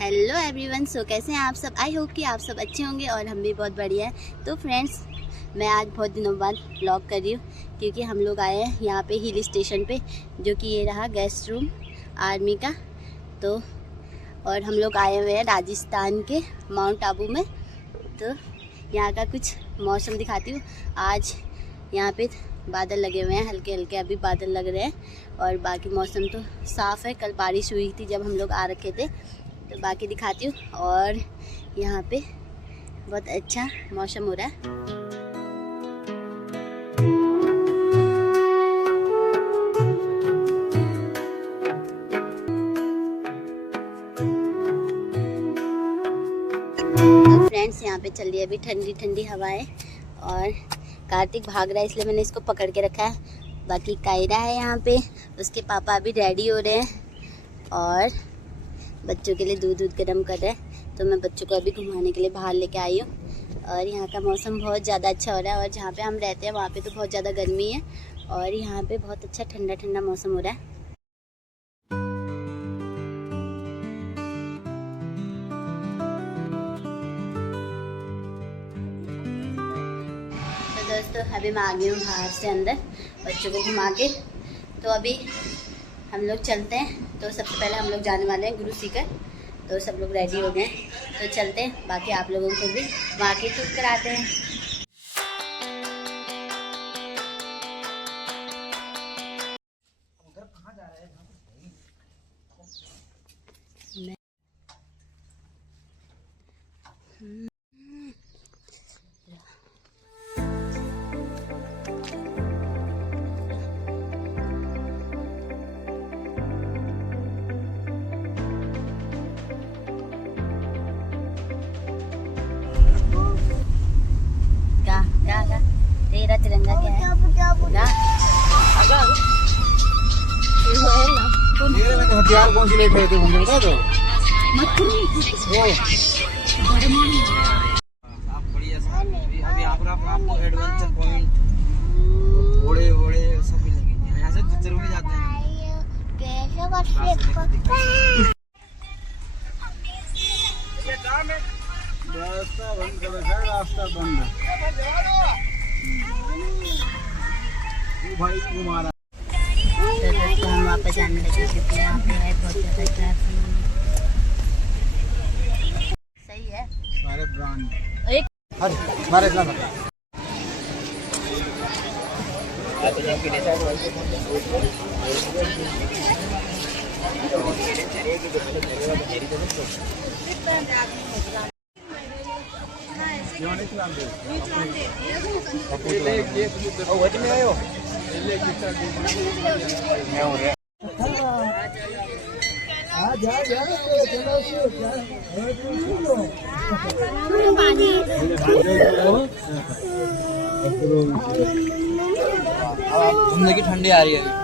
Hello everyone. सो कैसे हैं आप सब? आई होप कि आप सब अच्छे होंगे और हम भी बहुत बढ़िया हैं। तो फ्रेंड्स, मैं आज बहुत दिनों बाद व्लॉग कर रही हूँ क्योंकि हम लोग आए हैं यहाँ पे हिल स्टेशन पे, जो कि ये रहा गेस्ट रूम आर्मी का। तो और हम लोग आए हुए हैं राजस्थान के माउंट आबू में। तो यहाँ का कुछ मौसम दिखाती हूँ। आज यहाँ पे बादल लगे हुए हैं, हल्के हल्के अभी बादल लग रहे हैं और बाकी मौसम तो साफ़ है। कल बारिश हुई थी जब हम लोग आ रखे थे, तो बाकी दिखाती हूँ। और यहाँ पे बहुत अच्छा मौसम हो रहा है। तो फ्रेंड्स, यहाँ पे चल रही है अभी ठंडी ठंडी हवाएं और कार्तिक भाग रहा है इसलिए मैंने इसको पकड़ के रखा है। बाकी कायरा है यहाँ पे, उसके पापा अभी रेडी हो रहे हैं और बच्चों के लिए दूध गर्म कर रहे हैं। तो मैं बच्चों को अभी घुमाने के लिए बाहर लेके आई हूँ। और यहाँ का मौसम बहुत ज़्यादा अच्छा हो रहा है और जहाँ पे हम रहते हैं वहाँ पे तो बहुत ज़्यादा गर्मी है और यहाँ पे बहुत अच्छा ठंडा ठंडा मौसम हो रहा है। तो दोस्तों, अभी मैं आ गई हूँ बाहर से अंदर बच्चों को घुमा के। तो अभी हम लोग चलते हैं। तो सबसे पहले हम लोग जाने वाले हैं गुरु सीकर। तो सब लोग रेडी हो गए, तो चलते हैं। बाकी आप लोगों को भी वहाँ की टूर कराते हैं। तेरा तिरंगा क्या है? हथियार कौन सी लेके थे मुझे बता दो। आप बढ़िया अभी आपको एडवेंचर पॉइंट घोड़े वोड़े सब मिलेंगे। यहाँ से पिक्चर में जाते हैं। रास्ता बंद कर रखा है, रास्ता बंद है। भाई घुमा रहा। तो दोस्तों, हम वापस जाने लगे क्योंकि यहाँ पे है बहुत ज़्यादा ट्रैफिक। सही है, सारे ब्रांड एक हमारे इस्लाम घूमने की ठंडी आ रही है।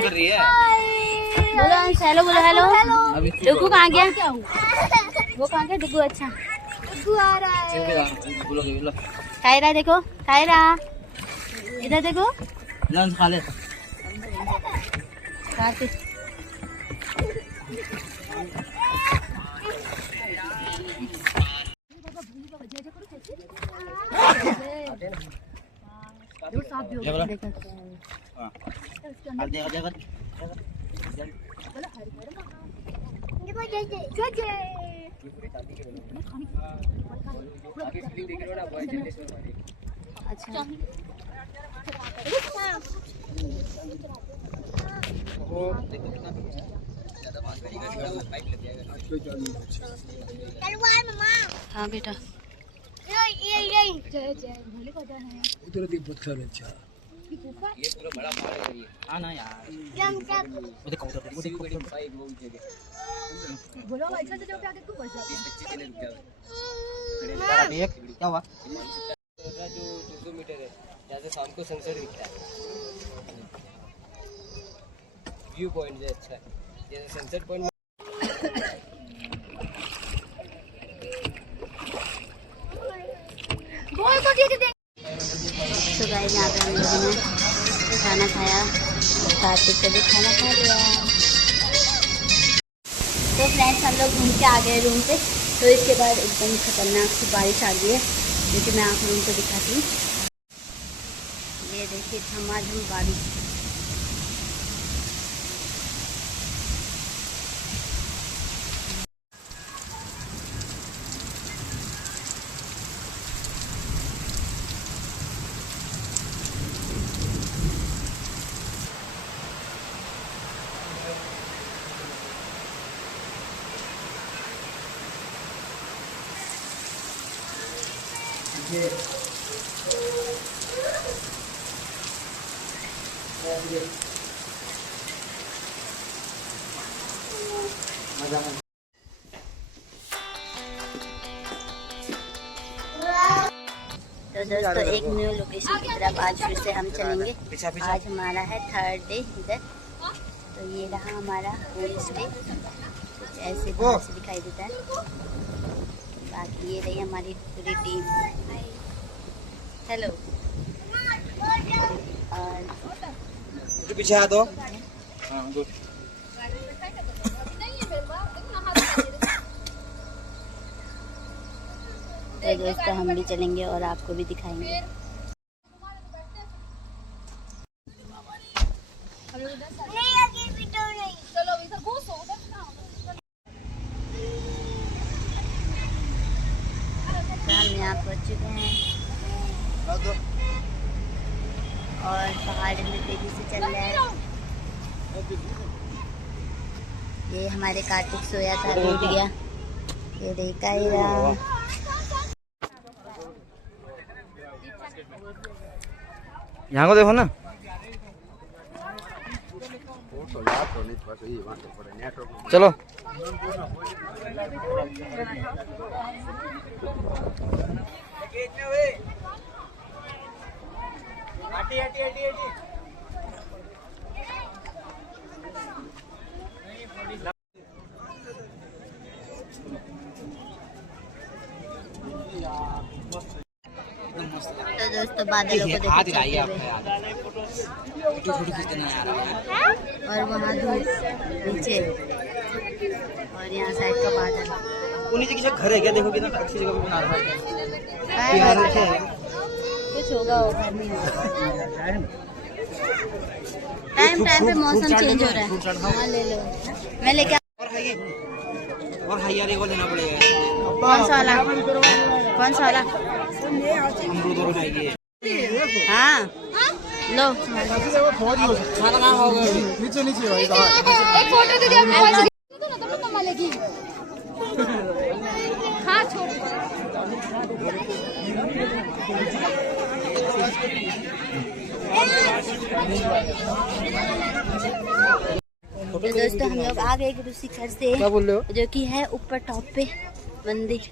कर रही है। बोलो हेलो, बोलो हेलो। डुगू कहाँ गया? वो कहाँ गया डुगू? अच्छा, डुगू आ रहा है। कायरा देखो, कायरा इधर देखो। लंच खा ले। कार्तिक अच्छा, हाँ बेटा। उधर भी पत्थर अच्छा। ये पूरा बड़ा पहाड़ है। हाँ ना यार, वो देखो वो देखो साइड वो जगह। बोलो ऐसा तो जब आगे को बच जाती है। बच्चे के लिए रुक जाओ। क्या हुआ? जो 200 मीटर है, यहाँ से शाम को सनसेट दिखता है। व्यू पॉइंट जो अच्छा है, जैसे सनसेट पॉइंट कार्तिक को भी खाना खा लिया। तो फ्रेंड्स हम लोग घूम के आ गए रूम पे। तो इसके बाद एकदम खतरनाक सी बारिश आ गई है, जो कि मैं आप लोगों को दिखाती हूँ। ये देखिए झमाझम बारिश। तो दोस्तों एक न्यू लोकेशन की तरफ आज फिर से हम चलेंगे। आज हमारा है 3rd डे इधर। तो ये रहा हमारा होम स्टे, कुछ ऐसे बाहर से दिखाई देता है। बाकी ये रही हमारी पूरी टीम। हेलो। और पीछे आ दो। तो दोस्तों हम भी चलेंगे और आपको भी दिखाएंगे। हम यहाँ पहुँच चुके हैं और पहाड़ में तेजी से चल रहा है। ये हमारे कार्तिक सोया था, उठ गया। ये देखा ही रहा। यहाँ को देखो ना। चलो तो दोस्तों बादलों को देखो चलते हुए। और वहाँ धूप नीचे और यहाँ साइड का बादल। नीचे किसी घर है क्या? देखो कितना अच्छी जगह पे बना रहा है। कुछ होगा वो घर नहीं होगा। टाइम पे मौसम चेंज हो रहा है। हाँ ले लो, मैं लेके और हाई यार वो लेना पड़ेगा। कौन सा वाला? कौन सा वाला? अमरूद और खाएंगे। हाँ लो। नीचे नीचे एक फोटो दे दिया अपने भाई से तो कमा लेगी। हाँ छोड़। तो दोस्तों हम लोग आ गए ऋषिकेश से, क्या बोल रहे हो? जो कि है ऊपर टॉप पे मंदिर।